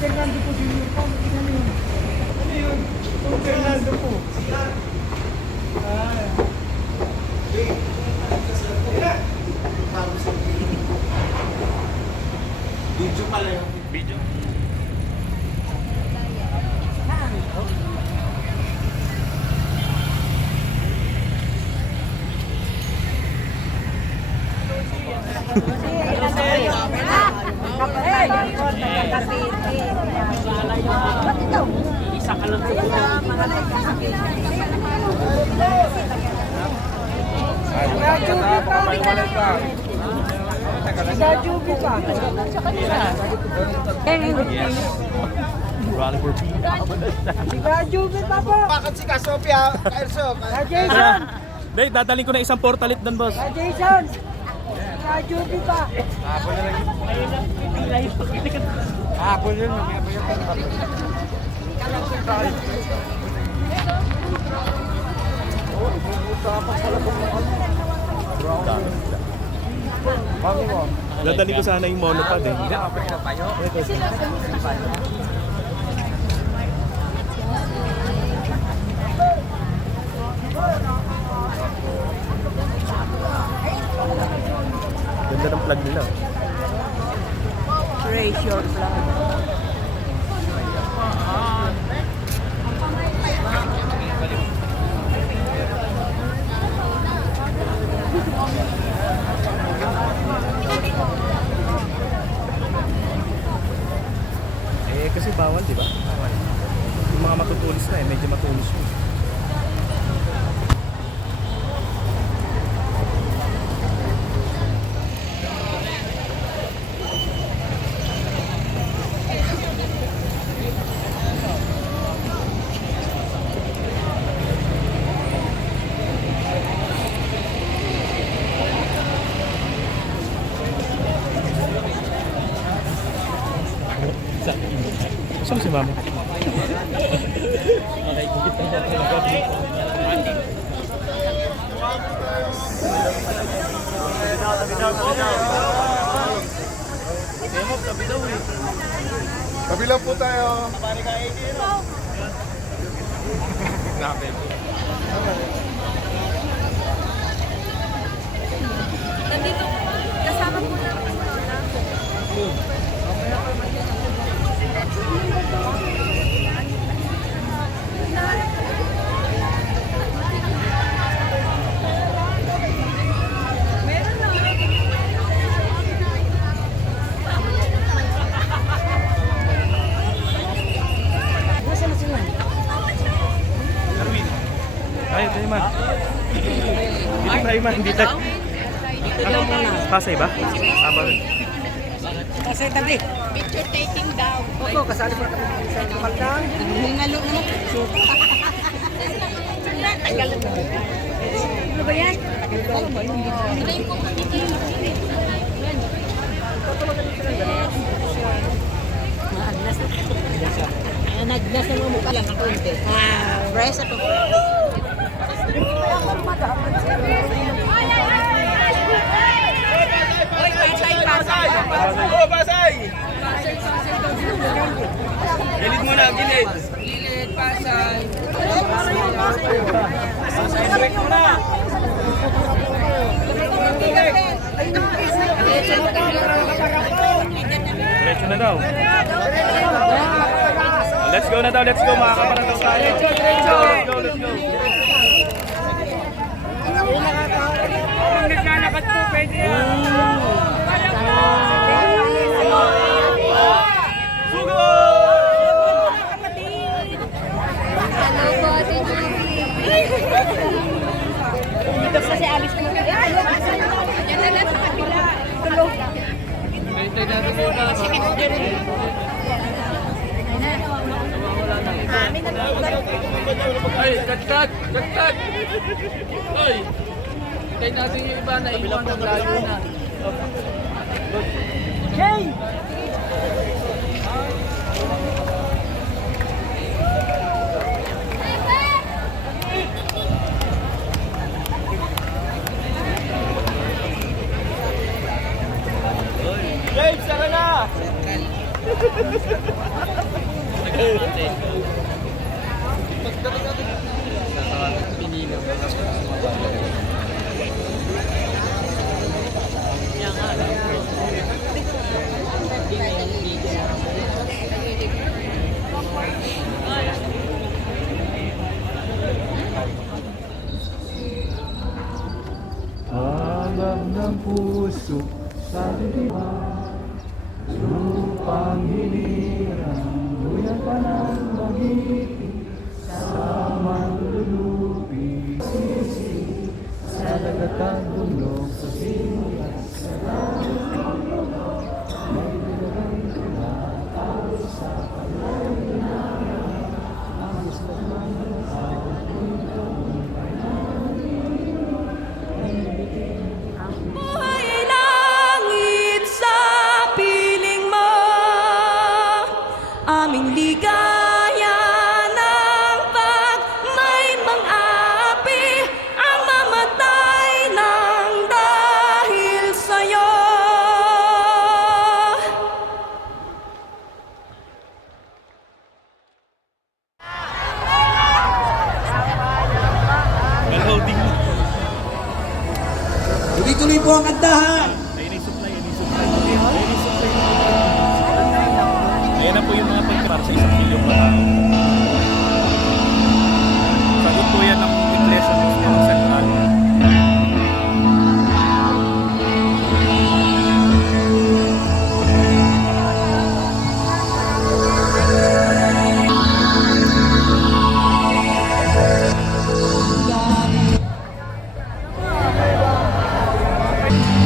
Fernando po Junior po. Ano yun? Fernando po. Video pala yun. Video. Isa ka lang Rally for Pina. Bakit si Kasopia? Kairso? Jason! Dave, dadaling ko na isang portalit doon, boss. Jason! Juby pa! Hapon yun. Dadaling ko sana yung monopod eh. Ganda ng plug nila. Pressure plug. Eh kasi bawal, di ba? Bawal. Yung mga matutulis na eh, medyo matulis yun. Saan si mami? Okay, kita Kabilang po tayo. Nandito, kasama po namin si Lola. Ay, tayo man. Dito tayo man, dito. Pasay ba? Bakit? Kasi tabi. Picture taking daw. Opo, kasali po kami sa Kamalkang. Hungalo naman. Tagal na. Ano ba yan? Ito yung kung naglas na mo ka lang ako hindi. Fresh ako. Oy, pasay. Oh, Pasay! Gilid muna, gilid. Gilid, pasay. Break muna. Diretso na daw. Let's go na daw, let's go. Makakaparang daw tayo. Let's go, let's go. Kung naglalakad po, pwede yan. Sugo! Hello po, Ate Judy. Dito kasi alis ko. Yan na lang sa kabila. Tulog. Ay, kat! Oy! Kaya natin yung iba na iwan ng layo na. Hey! Hanap ng puso sa didihan, lupang hinirang, luyan pa ng magiging, sa manlulupi, sisi, sa dagatang bundok, sa simulan, sa langit, may binagay ka tao sa palayan, ang gusto ng tao dito, ay Buhay ay langit sa piling mo, aming ligaya ng pag may mang-api ang mamatay ng dahil sa'yo. Loading mo. tuloy-tuloy po ang kantahan. Ayun yung supply, ayun yung supply. Ayun yung supply. Ayan na po yung mga pagka para sa 1 milyong katao. Sagot po yan ng iglesia ng Central.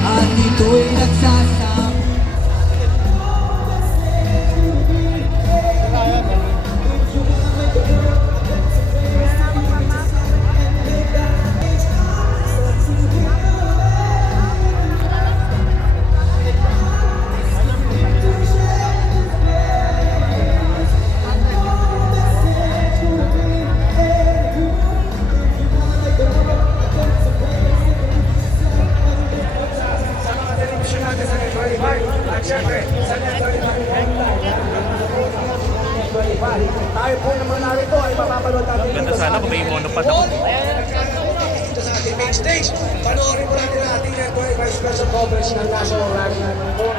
At ito'y nagsasama. Tayo po naman narito ay mapapanood natin. Ganda sana kung may monopod ako. Dito sa ating main stage, panoorin po natin ang ating Vice President Conference ng National Rally natin.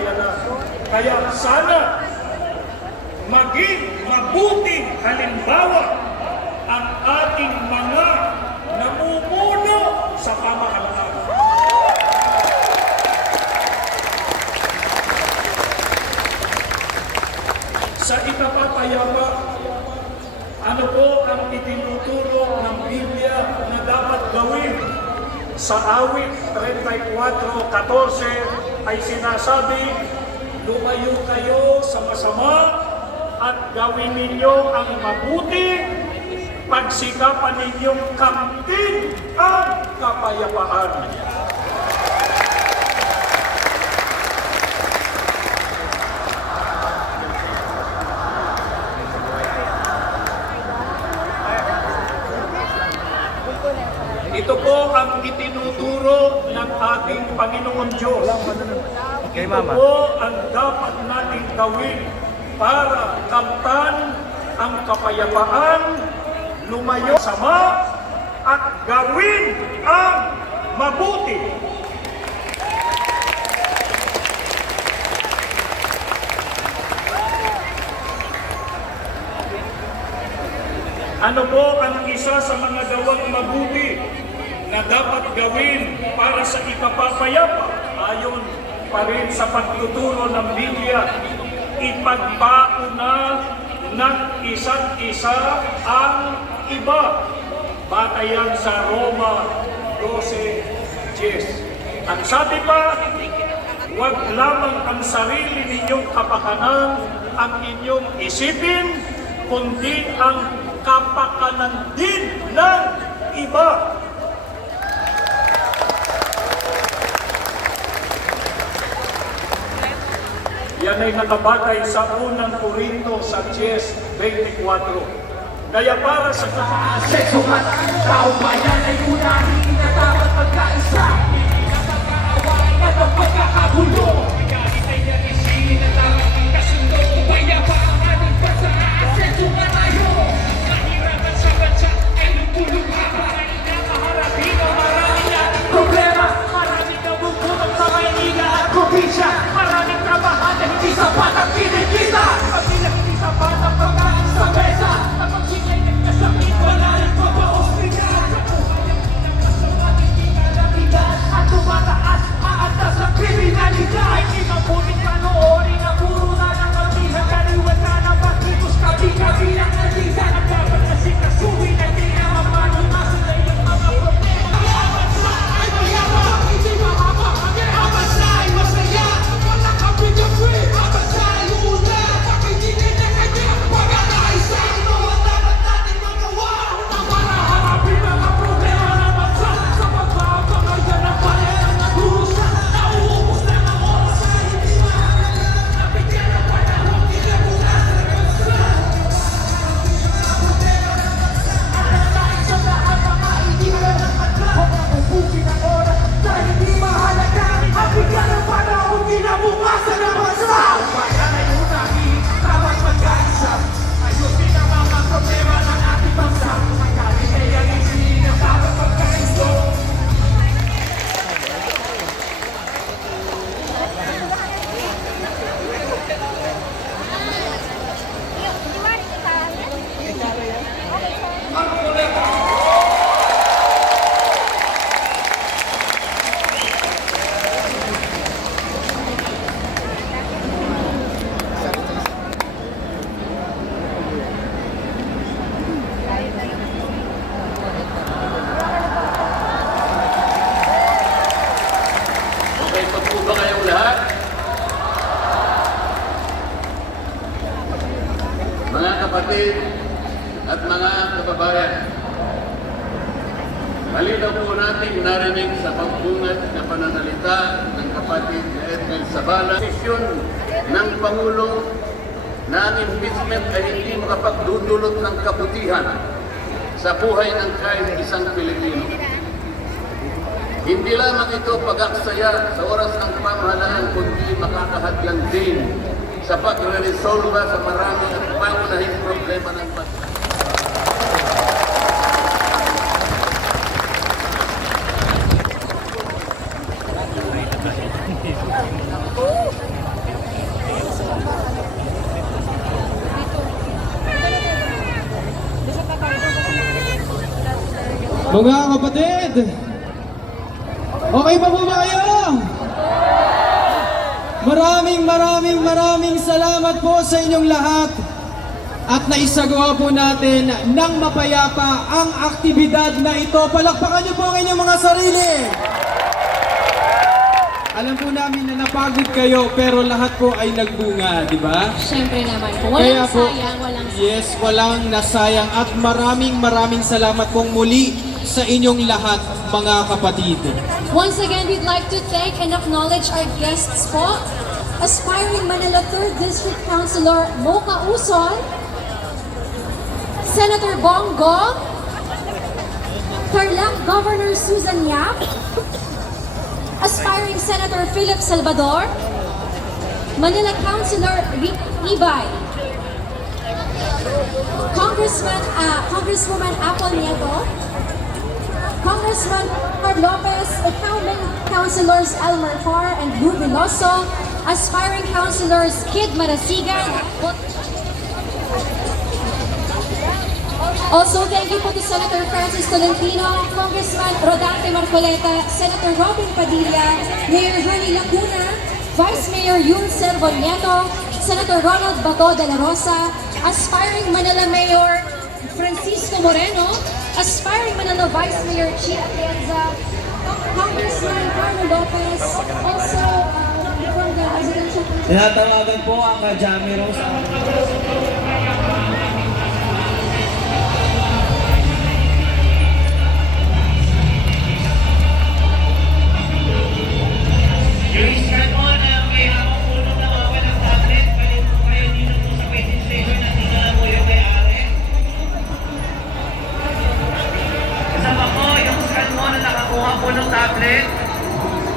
sambayanan. Kaya sana maging mabuting halimbawa ang ating mga namumuno sa pamahalaan. Sa ikapapayapa, ano po ang itinuturo ng Biblia na dapat gawin? Sa awit 34:14 ay sinasabi, lumayo kayo sa masama at gawin ninyo ang mabuti, pagsikapan ninyong kamtin ang kapayapaan. Ito po ang itinuturo ng ating Panginoon Diyos. Okay, Ito Mama. po ang dapat nating gawin para kamtan ang kapayapaan, lumayo sa sama, at gawin ang mabuti. Ano po ang isa sa mga gawang mabuti na dapat gawin para sa ikapapayapa? Ayon pa rin sa pagtuturo ng Biblia, ipagbauna ng isa't isa ang iba. Batayan sa Roma 12:10. Ang sabi pa, huwag lamang ang sarili ninyong kapakanan ang inyong isipin, kundi ang kapakanan din ng iba. Yan ay nakabatay sa unang Korinto sa 10:24. Kaya para sa Sekso man ang tao bayan ay unahin na dapat magkaisa. Hindi na pagkakawain at ang pagkakagulo. Galit ay narisin na dapat magkasundo. Payapa ang ating bansa. Sekso man tayo. Mahirapan sa bansa ay lupulupha pa. Nakaharapin ang marami nating problema. Maraming nabubutang sa Maynila at probinsya. Maraming trabahan na hindi sapat ang kinikita. Pagkila hindi sapat ang pagkain sa mesa. Kapag siya'y nagkasakit, wala rin papaospital. Sa buhay ang pinagkasama, hindi kalabigan. At tumataas, aantas ang kriminalidad. Hindi mabuting panoorin ang puro na ng kabihan. Kaliwan ka ng pagkitos, kabi-kabi ang nalisa. Ang dapat na sikasuhin, hindi na mapanunasan na iyong mga problema. Ang abansa ay mayabang, hindi mahaba. Ang abansa ay masaya. Wala kang bigay-free. Abansa ay una. Pakitingin na kanya, pagkakaisa. Ito ang dapat natin magawa. Ang para harapin ang problema ng bansa. Sa pagpapakayan ng panayang naghurusa. Nauubos na ang oras na hindi mahalaga. Nabigyan ng panahon, kinabukasan ng bansa. At dahil sa lahat ng kaibigan ng bansa, huwag na ubusin ang oras dahil hindi mahalaga. Ang bigyan ng panahon, kinabukasan ng bansa. Bayan ay unahin, dapat magkaisa. Ayusin ang mga problema ng ating bansa. Ang galit ay alisin, ang dapat magkaisa. Okay pa po ba kayong lahat? Mga kapatid at mga kababayan, malinaw po natin narinig sa pagbungad na pananalita ng kapatid na Edwin Sabala. Desisyon ng Pangulo na ang impeachment ay hindi makapagdudulot ng kabutihan sa buhay ng kahit isang Pilipino. Hindi lamang ito pag-aksaya sa oras ng pamahalaan, kundi makakahadlang din sa pagre-resolva sa marami at pangunahing problema ng bansa. Mga kapatid, okay pa po ba kayo? Maraming salamat po sa inyong lahat at naisagawa po natin ng mapayapa ang aktibidad na ito. Palakpakan niyo po ang inyong mga sarili. Alam po namin na napagod kayo pero lahat po ay nagbunga, di ba? Siyempre naman po. Kaya Walang po, sayang, walang sayang. yes, walang nasayang at maraming salamat pong muli sa inyong lahat, mga kapatid. Once again, we'd like to thank and acknowledge our guests po. Aspiring Manila 3rd District Councilor Mocha Uson, Senator Bongo, Tarlac Governor Susan Yap, Aspiring Senator Philip Salvador, Manila Councilor Rick Ibay, Congresswoman Apple Nieto, Congressman Mar Lopez, Accounting Councilors Elmer Farr and Lou Veloso, Aspiring Councilors Kid Marasigan. Also, thank you po to Senator Francis Tolentino, Congressman Rodante Marcoleta, Senator Robin Padilla, Mayor Hernie Lacuna, Vice Mayor Yul Servo Nieto, Senator Ronald Bato de la Rosa, Aspiring Manila Mayor Francisco Moreno, Aspiring Manila Vice Mayor Chia Atienza, Congressman Carlo Lopez, also from the residential. Tinatawagan po ang Jamie Rose. Kasama ko yung scan mo na nakakuha po ng tablet.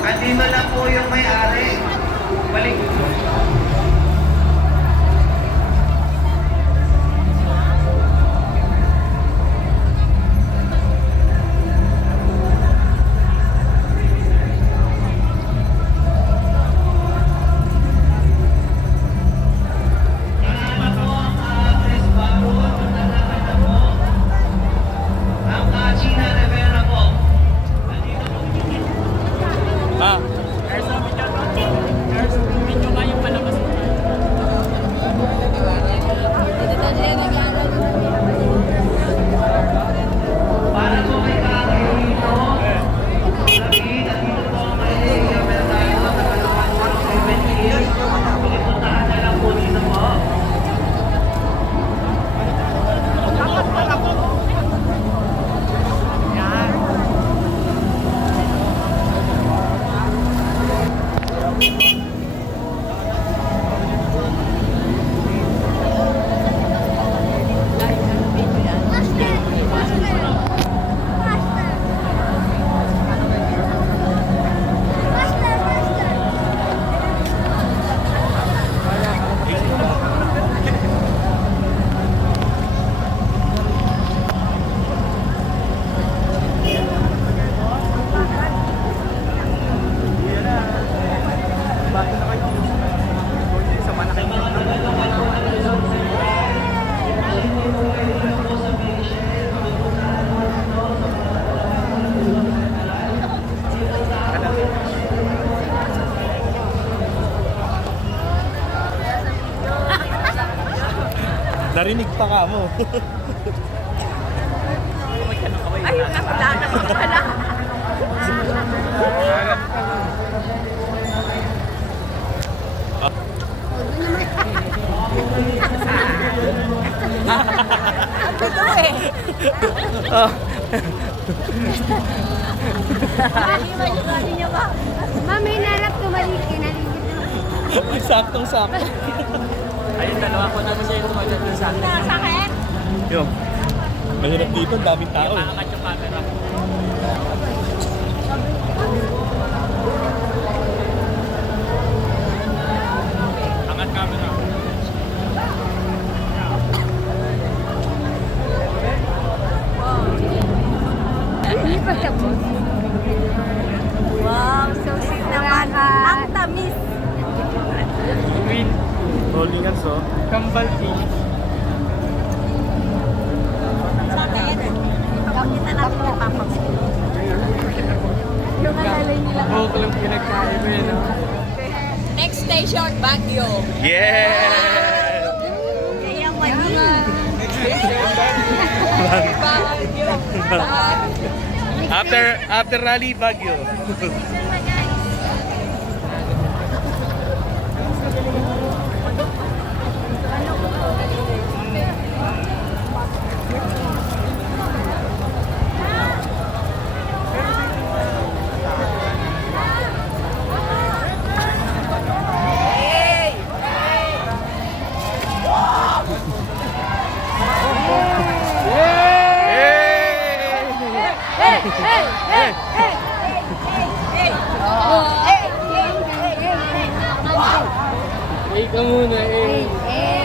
At dito lang po yung may-ari. Balik. Narinig pa ka mo. Ay, nakilala ko pala. Ito eh. Niyo ba? Mami, narap tumalik. Kinaligid naman. Saktong-sakto. Ayun, dalawa ko na siya yung tumagal dun sa akin. Sa akin? Yo. Mahirap dito, ang daming tao. Angat yung camera. Angat camera. Hindi pa tapos. Wow, so sweet naman. Ang tamis. Rolling hands, oh. Kambal tea. Sa akin, gamitan natin ng papag. joke lang pinagkaiba eh, no? Next station, Baguio. Yeah! Kaya Manila. Baguio. After rally, Baguio. Hey ka muna, eh.